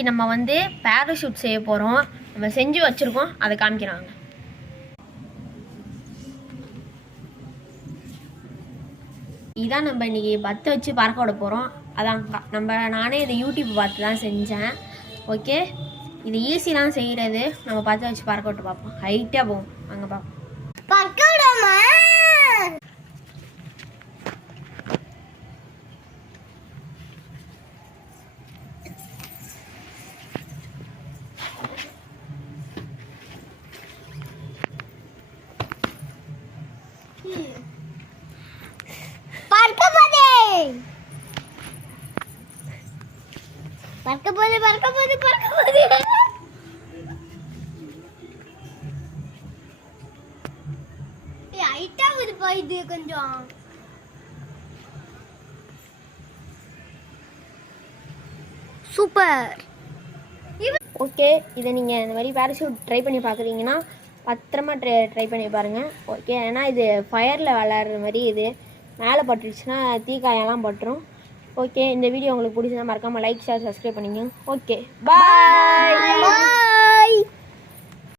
இன்னைக்கு நம்ம வந்து பேராஷூட் செய்ய போகிறோம். நம்ம செஞ்சு வச்சுருக்கோம், அதை காமிக்கிறாங்க. இதான் நம்ம இன்னைக்கு பற்ற வச்சு பறக்க விட போகிறோம். அதான் நானே இதை யூடியூப் பார்த்து தான் செஞ்சேன். ஓகே, இது ஈஸி தான் செய்கிறது. நம்ம பற்ற வச்சு பறக்க விட்டு பார்ப்போம். ஹைட்டாக போகும், அங்கே பார்ப்போம். பறக்க விடாமா பறக்க போகுது. ஹைட்டா வருதுப்பா இது கொஞ்சம். சூப்பர். ஓகே, இதை நீங்கள் இந்த மாதிரி பேராஷூட் ட்ரை பண்ணி பார்க்குறீங்கன்னா பத்திரமா ட்ரை பண்ணி பாருங்கள். ஓகே, ஏன்னா இது ஃபயரில் விளையாடுற மாதிரி இது மேலே பட்டுருச்சுன்னா தீக்காயெல்லாம் பட்டுரும். ஓகே, இந்த வீடியோ உங்களுக்கு பிடிச்சதா மறக்காமல் லைக் ஷேர் சப்ஸ்கிரைப் பண்ணிங்க. ஓகே, பாய்.